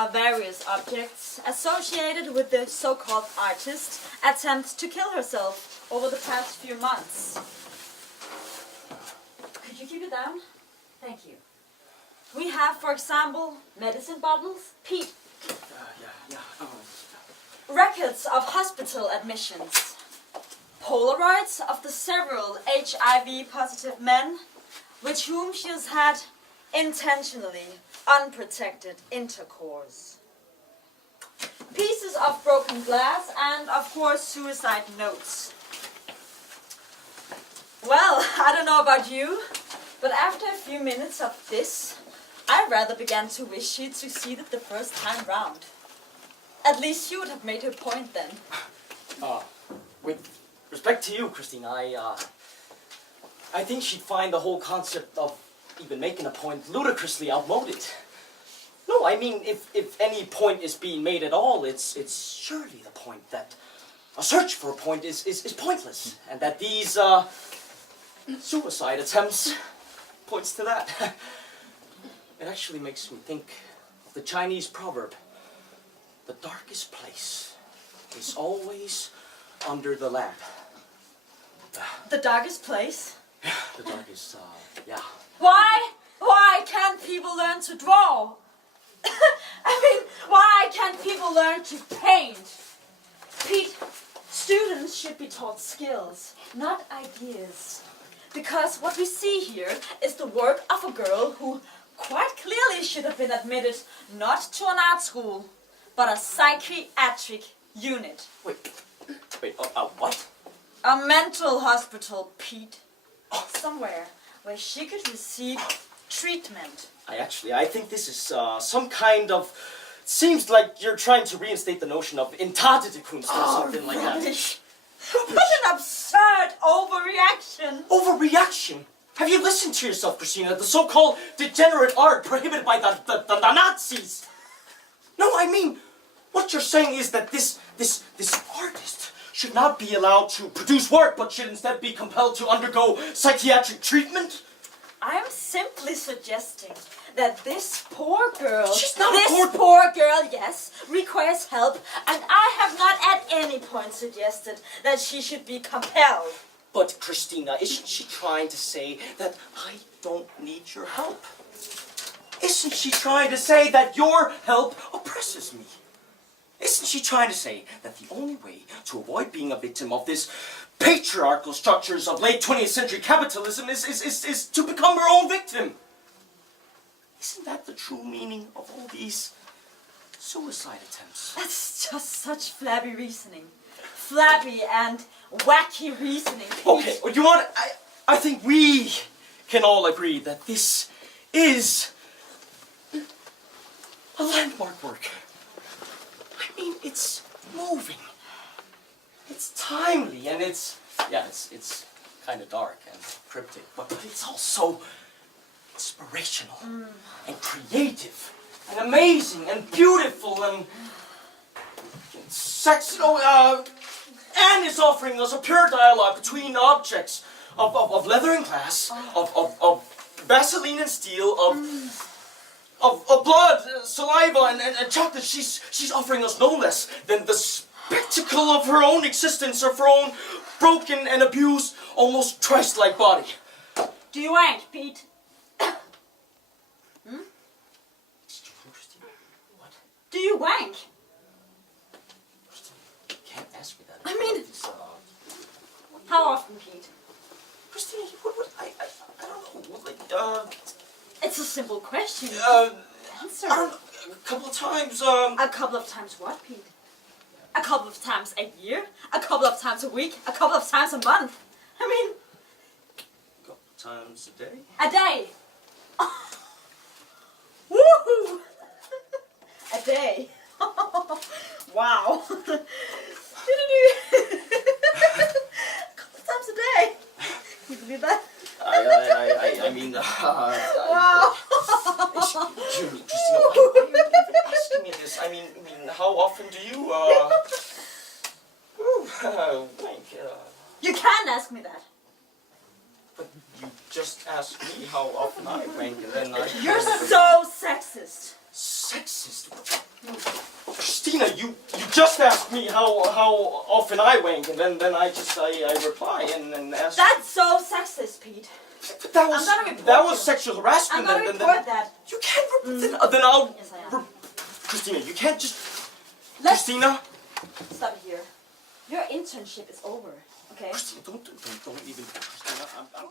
are various objects associated with the so-called artist's attempt to kill herself over the past few months. Could you keep it down? Thank you. We have, for example, medicine bottles, Pete. Records of hospital admissions. Polaroids of the several HIV-positive men with whom she has had intentionally unprotected intercourse. Pieces of broken glass and, of course, suicide notes. Well, I don't know about you, but after a few minutes of this, I rather began to wish she'd succeeded the first time round. At least she would have made her point then. With respect to you, Christina, I think she'd find the whole concept of even making a point ludicrously outmoded. No, I mean, if any point is being made at all, it's surely the point that a search for a point is pointless, and that these suicide attempts points to that. It actually makes me think of the Chinese proverb, the darkest place is always under the lamp. The darkest place? The darkest, yeah. Why can't people learn to draw? I mean, why can't people learn to paint? Pete, students should be taught skills, not ideas. Because what we see here is the work of a girl who quite clearly should have been admitted not to an art school, but a psychiatric unit. Wait, what? A mental hospital, Pete. Somewhere where she could receive treatment. I think this is some kind of... Seems like you're trying to reinstate the notion of ENTARTETE KUNST or something like that. What an absurd overreaction! Overreaction? Have you listened to yourself, Christina? The so-called degenerate art prohibited by the Nazis? No, I mean, what you're saying is that this artist should not be allowed to produce work, but should instead be compelled to undergo psychiatric treatment? I'm simply suggesting that this poor girl... She's not poor girl, yes, requires help, and I have not at any point suggested that she should be compelled. But, Christina, isn't she trying to say that I don't need your help? Isn't she trying to say that your help oppresses me? Isn't she trying to say that the only way to avoid being a victim of this patriarchal structures of late 20th century capitalism is to become her own victim? Isn't that the true meaning of all these suicide attempts? That's just such flabby reasoning. Flabby and wacky reasoning. Pete. Okay, well, you want... I think we can all agree that this is a landmark work. I mean, it's moving. It's timely, and it's kind of dark and cryptic, but it's also inspirational and creative and amazing and beautiful and sex. And it's offering us a pure dialogue between objects of leather and glass, of Vaseline and steel, of blood, saliva, and chocolate. She's offering us no less than the spectacle of her own existence, of her own broken and abused, almost Christ-like body. Do you wank, Pete? What? Do you wank? You can't ask me that. I mean, how often, Pete? Christina, I don't know, It's a simple question. Answer. I don't know, a couple of times, A couple of times what, Pete? A couple of times a year? A couple of times a week? A couple of times a month? I mean... A couple of times a day? A day! Woohoo! A day. Wow. A couple of times a day. Can you believe that? I mean, wow. Christina, why are you even asking me this? I mean, how often do you, wank? You can ask me that. But you just asked me how often I wank, and then I... You're so sexist. Sexist? just ask me how often I wank, and then I reply and ask. That's so sexist, Pete. But that was I'm gonna report that was you. sexual harassment. I'm gonna and report that. You can't. Then I'll. Yes, I am. Christina, you can't just. Let's Christina. stop it here. Your internship is over. Okay. Christina, don't even. Christina, I'm